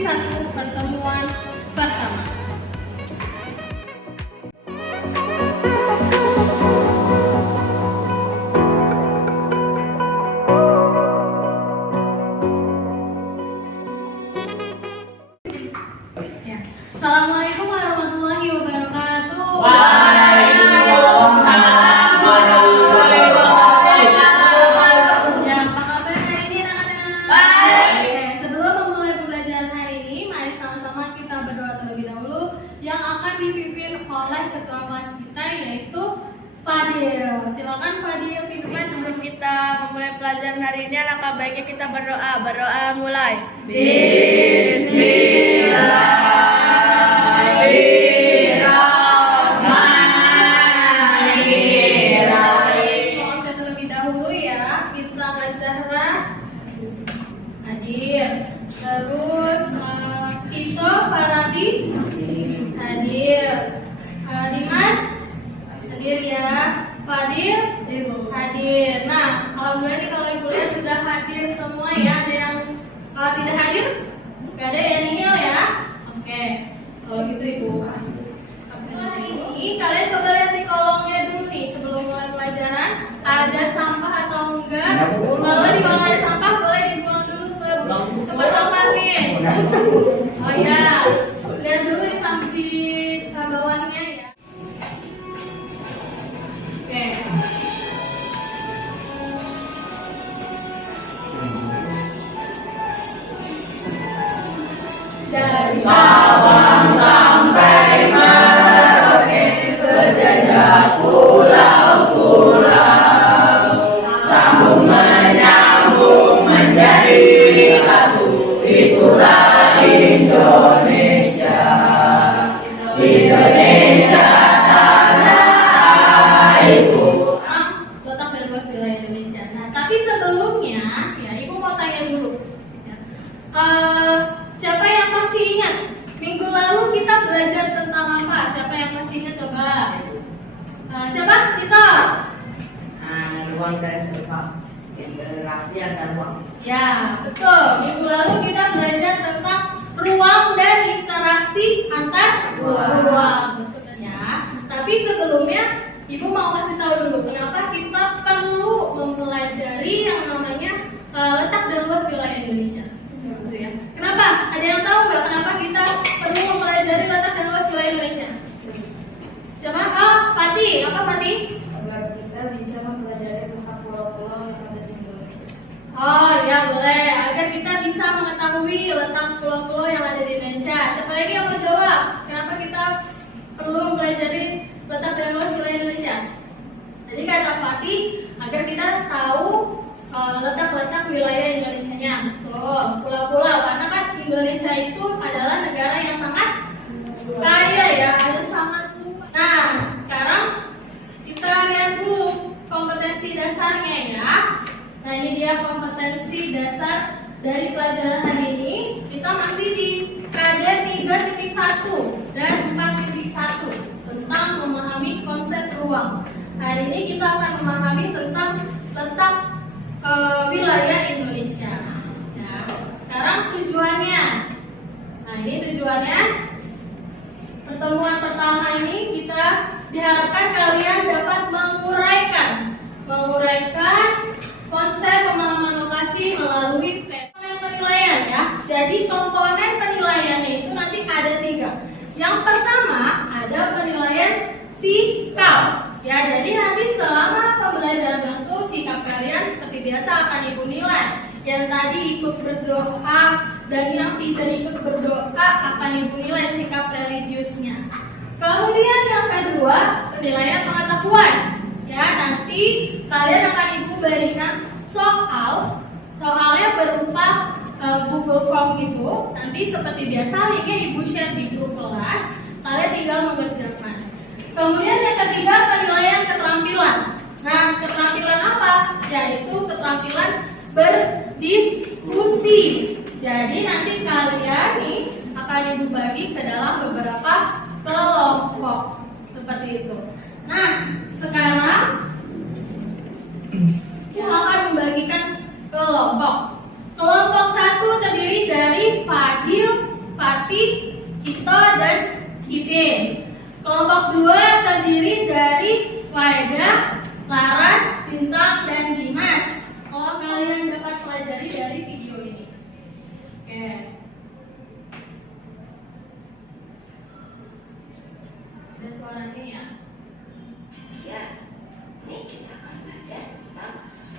sesi 1 pertemuan pertama. Ya. Assalamualaikum warahmatullahi wabarakatuh. Waalaikumsalam warahmatullahi wabarakatuh. Ya, apa kabar hari ini anak-anak? Baik. Oke, sebelum memulai pembelajaran hari ini, mari sama-sama kita berdoa terlebih dahulu yang akan dipimpin oleh ketua kelas kita yaitu Fadil. Silakan Fadil pimpin. Sebelum kita memulai pelajaran hari ini, alangkah baiknya kita berdoa. Berdoa mulai. Bismillahirrahmanirrahim. Konsep terlebih dahulu ya, Bintang Az-Zahra hadir. Terus Cito Farabi hadir. Dimas hadir ya. Fadil hadir. Nah, alhamdulillah nih kalau ibu lihat sudah hadir semua ya. Ada yang tidak hadir? Gak ada yang nihil ya? Oke, kalau gitu ibu. Setelah ini kalian coba lihat di kolomnya dulu nih sebelum mulai pelajaran. Ada sampah atau enggak? Kalau di kolom ada sampah boleh dibuang dulu ke tempat sampahnya. Oh ya, lihat dulu di bawahnya ya. Oke. Dari Sabang sampai Merauke berjejak pulau-pulau, sambung menyambung menjadi satu, itulah Indonesia. Indonesia tanah airku. letak dan luas wilayah Indonesia. Nah, tapi sebelumnya, ya Ibu mau tanya dulu. Ya. Siapa yang masih ingat minggu lalu kita belajar tentang apa? Siapa yang masih ingat coba? Siapa? Kita. Ruang dan ruang, interaksi antar ruang. Ya, betul. Minggu lalu kita belajar tentang ruang dan interaksi antar ruang. Betul kan ya? Tapi sebelumnya Ibu mau kasih tahu dulu kenapa kita perlu mempelajari yang namanya letak dan luas wilayah Indonesia. Gitu ya. Kenapa? Ada yang tahu nggak kenapa kita perlu mempelajari letak dan luas wilayah Indonesia? Siapa? Oh, Fatih. Apa Fatih? Agar kita bisa mempelajari tentang pulau-pulau yang ada di Indonesia. Oh ya boleh, agar kita bisa mengetahui letak pulau-pulau yang ada di Indonesia. Siapa lagi yang mau jawab? Kenapa kita perlu mempelajari letak dan luas wilayah Indonesia? Jadi kata Fatih, agar kita tahu letak-letak wilayah Indonesia-nya. Tuh, pulau-pulau. Karena kan Indonesia itu adalah negara yang sangat kaya ya, ada sangat luas. Nah, sekarang kita lihat dulu kompetensi dasarnya ya. Nah, ini dia kompetensi dasar dari pelajaran hari ini. Kita masih di KD 3.1 dan 4.1 tentang memahami konsep ruang. Hari ini kita akan memahami tentang letak wilayah Indonesia. Ya. Sekarang tujuannya. Nah, ini tujuannya. Pertemuan pertama ini kita diharapkan kalian dapat menguraikan konsep pemahaman lokasi melalui penilaian ya. Jadi komponen penilaiannya itu nanti ada 3. Yang pertama ada penilaian sikap. Ya, jadi nanti selama pembelajaran berlangsung sikap kalian seperti biasa akan Ibu nilai. Yang tadi ikut berdoa dan yang tidak ikut berdoa akan Ibu nilai sikap religiusnya. Kemudian yang kedua penilaian pengetahuan. Ya, nanti kalian akan Ibu berikan soalnya berupa Google Form gitu. Nanti seperti biasa linknya Ibu share di grup kelas. Kalian tinggal mengerjakan. Kemudian yang ketiga penilaian keterampilan. Nah, keterampilan apa? Yaitu keterampilan berdiskusi. Jadi nanti kalian nih akan Ibu bagi ke dalam beberapa kelompok seperti itu. Nah, sekarang Ibu akan membagikan kelompok. Kelompok 1 terdiri dari Fadil Tirto, dan Ipin. Kelompok 2 terdiri dari Waeda, Laras, Bintang, dan Dimas. Kalau kalian dapat pelajari dari video ini. Oke. Ada suaranya ya.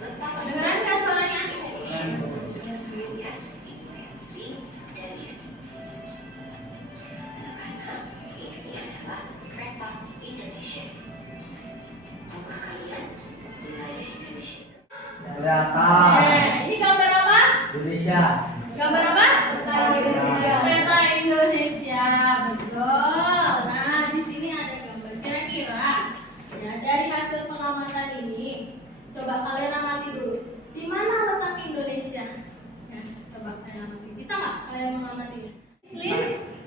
Kedengeran nggak suaranya? Berapa? Ini gambar apa? Indonesia. Gambar apa? Indonesia. Peta Indonesia, betul. Nah, di sini ada gambar. Kira-kira ya dari hasil pengamatan ini, coba kalian amati dulu. Di mana letak Indonesia? Ya, coba kalian amati. Bisa nggak kalian mengamati?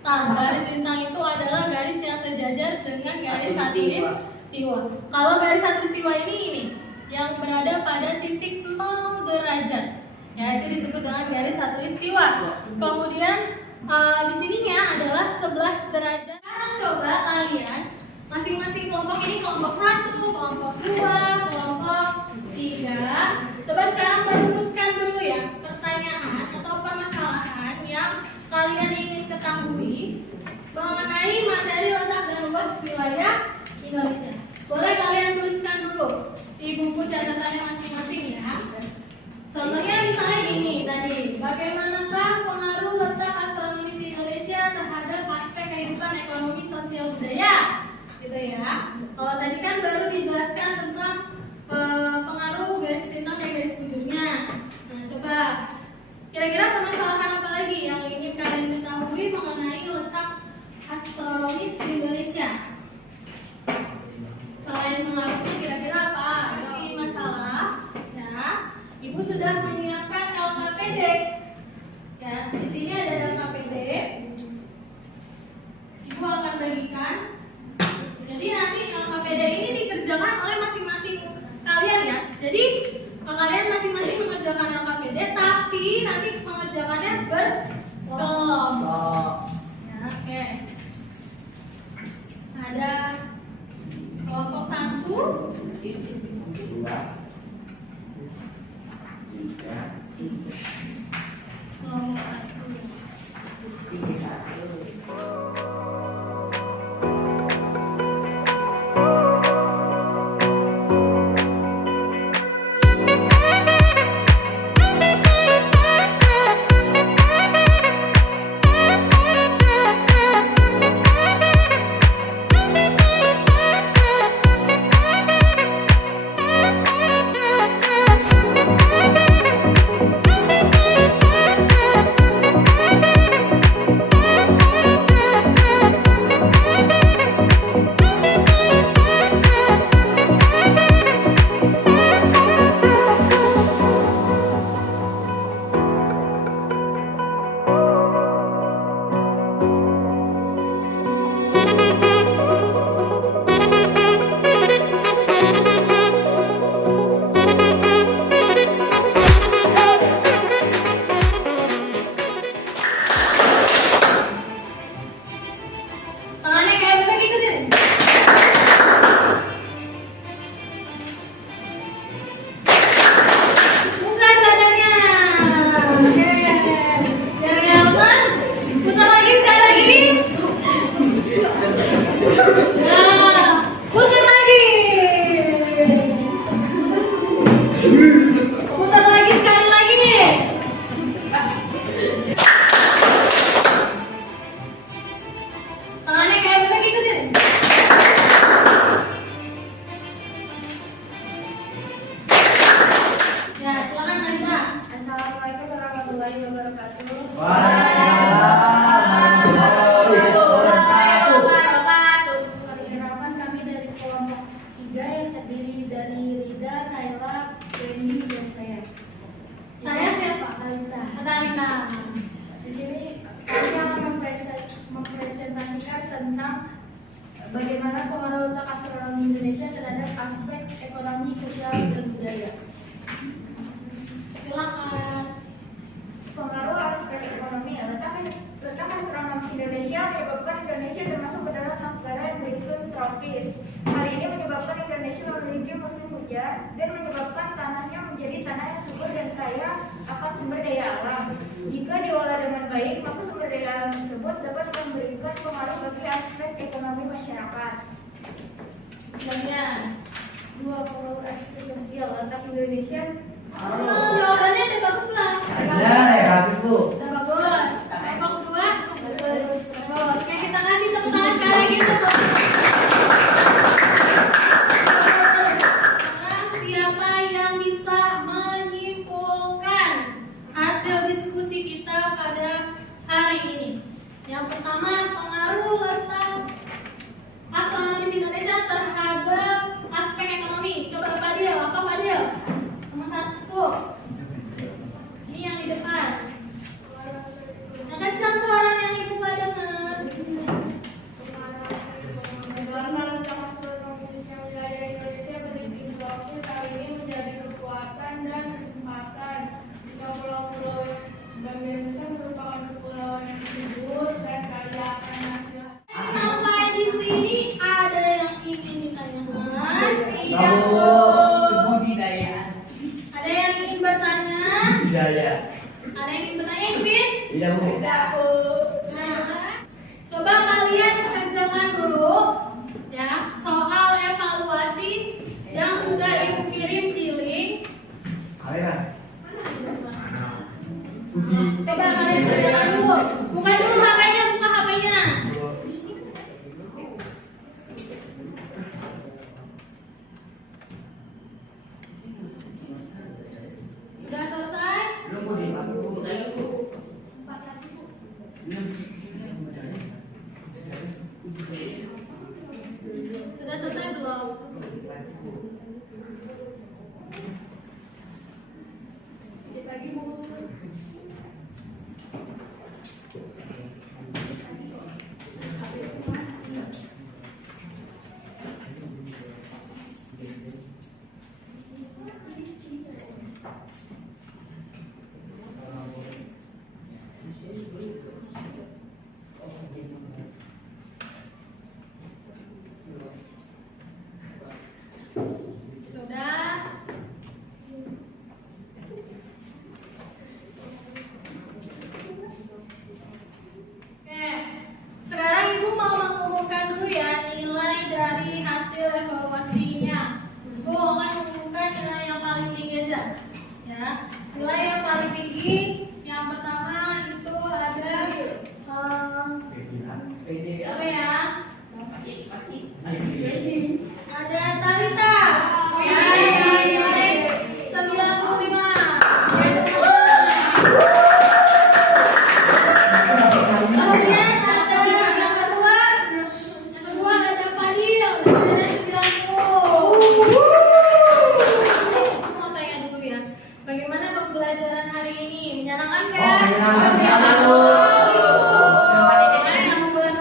Garis lintang itu adalah garis yang sejajar dengan garis khatulistiwa. Kalau garis khatulistiwa ini yang berada pada titik 0 derajat, ya itu disebut dengan garis khatulistiwa. Kemudian di sininya adalah 11 derajat. Sekarang coba kalian masing-masing kelompok ini, kelompok 1, kelompok 2, kelompok 3. Coba sekarang merumuskan dulu ya pertanyaan atau permasalahan yang kalian ingin ketahui mengenai materi letak dan luas wilayah Indonesia. Boleh kalian tuliskan dulu di buku catatannya masing-masing ya. Contohnya misalnya gini tadi, bagaimanakah pengaruh letak astronomi di Indonesia terhadap aspek kehidupan ekonomi sosial budaya? Gitu ya. Kalau tadi kan baru dijelaskan tentang pengaruh garis lintang dan garis bujurnya. Nah, coba kira-kira permasalahan apa lagi yang ingin kalian ketahui mengenai letak astronomis di Indonesia? Selain pengaruhnya kira-kira apa? Ini masalah ya. Ibu sudah menyiapkan LKPD. Ya, di sini ada LKPD. Ibu akan bagikan. Jadi nanti LKPD ini dikerjakan oleh masing-masing kalian ya. Jadi kalian masing-masing mengerjakan LKPD, tapi nanti mengerjakannya berkelompok. Ya, oke. Ada kelompok 1, 2, 3, kelompok 1. 1. Tangannya kayak bebek ikutin. Bukan badannya. Biar nyaman. Putar lagi sekali lagi. Nah, putar lagi. Putar lagi sekali lagi. Tangannya kayak bebek ikutin. Ya, silakan Nadira. Assalamualaikum warahmatullahi wabarakatuh. Perkenalkan kami dari kelompok 3 yang terdiri dari Rida, Naila, Wendy, dan saya. Saya siapa? Alita. Talita. Di sini kami akan mempresentasikan tentang bagaimana pengaruh letak astronomi Indonesia terhadap aspek ekonomi, sosial, dan budaya. Silakan. Pengaruh aspek ekonomi letak astronomi Indonesia menyebabkan Indonesia termasuk ke dalam negara yang beriklim tropis. Hal ini menyebabkan Indonesia memiliki musim hujan dan menyebabkan tanahnya menjadi tanah yang subur dan kaya akan sumber daya alam. Jika diolah dengan baik, maka sumber daya alam tersebut dapat memberikan pengaruh bagi aspek ekonomi masyarakat. Kemudian, 20 aspek sosial letak Indonesia. jawabannya udah bagus belum? Ada, bagus Bu. Udah bagus. Kelompok kedua? Bagus. Oke, kita kasih tepuk tangan sekali lagi untuk siapa yang bisa menyimpulkan hasil diskusi kita pada hari ini. Yang pertama, pengaruh letak astronomi Indonesia terhadap aspek ekonomi. Coba Fadil, apa Fadil? Nomor 1. Ini yang di depan. Yang kencang suaranya yang ibu gak dengar. Karena letak astronomisnya wilayah Indonesia beriklim tropis hal ini menjadi kekuatan dan kesempatan. Jika pulau-pulau yang sebagian besar merupakan kepulauan yang subur dan kaya akan hasil. Sampai di sini ada yang ingin ditanyakan? Tahu budidaya. Ada yang ingin bertanya? Budidaya. Ada yang ingin bertanya, Ibin? Iya Bu. Nah, coba kalian kerjakan dulu ya soal evaluasi yang sudah ibu kirim di link. Kamera. Budi. Coba kalian kerjakan dulu. Buka dulu HP-nya, buka HP-nya. Sudah selesai? Belum Bu, di Bu. Sudah selesai belum? Sudah? Oke, sekarang ibu mau mengumumkan dulu ya nilai dari hasil evaluasinya. Ibu akan mengumumkan nilai yang paling tinggi aja. Ya, nilai yang paling tinggi yang pertama itu ada siapa ya? Ada Talita. Ya, nilai 95. Kemudian ada yang kedua ada Fadil, nilainya 90. Mau tanya dulu ya, bagaimana pembelajaran hari ini? Menyenangkan Oh, kan? menyenangkan sekali Bu. Yang membuat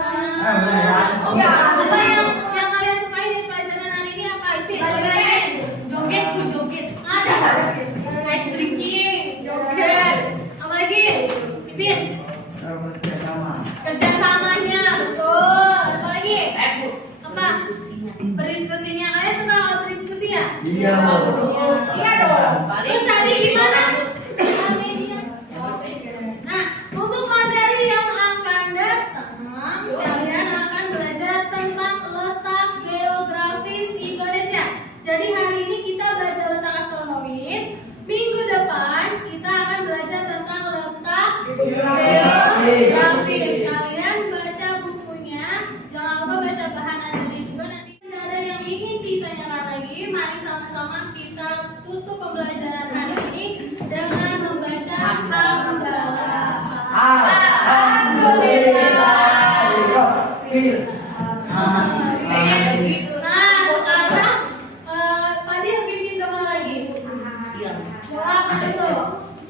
Ya, apa yang kalian sukai di pelajaran hari ini apa? Ipin, coba Ipin. joget. Ada ice drinking, joget. Apa lagi? Ipin, Bersama. kerjasamanya, betul. Apa lagi? Apa? Berdiskusinya. Kalian suka kalau berdiskusi ya? Iya Bu. Iya dong. Terus tadi gimana? Nah, untuk materi yang akan datang, kalian akan belajar tentang letak geografis Indonesia. Jadi hari ini kita belajar letak astronomis. Minggu depan kita akan belajar tentang letak geografis. Kalian baca bukunya, jangan lupa baca bahan ajarnya juga. Nanti tidak ada yang ingin ditanyakan lagi. Mari sama-sama kita tutup pembelajaran hari ini dengan membaca hamdalah. Alhamdulillahirabbil alamin. Nah, sekarang Fadil bikin doa lagi. Doa apa itu?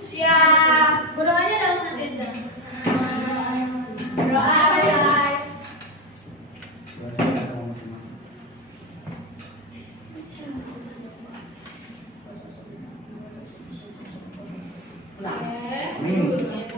Siap. Berdoanya dalam hati aja. Doa Fadil. Oke. Amin.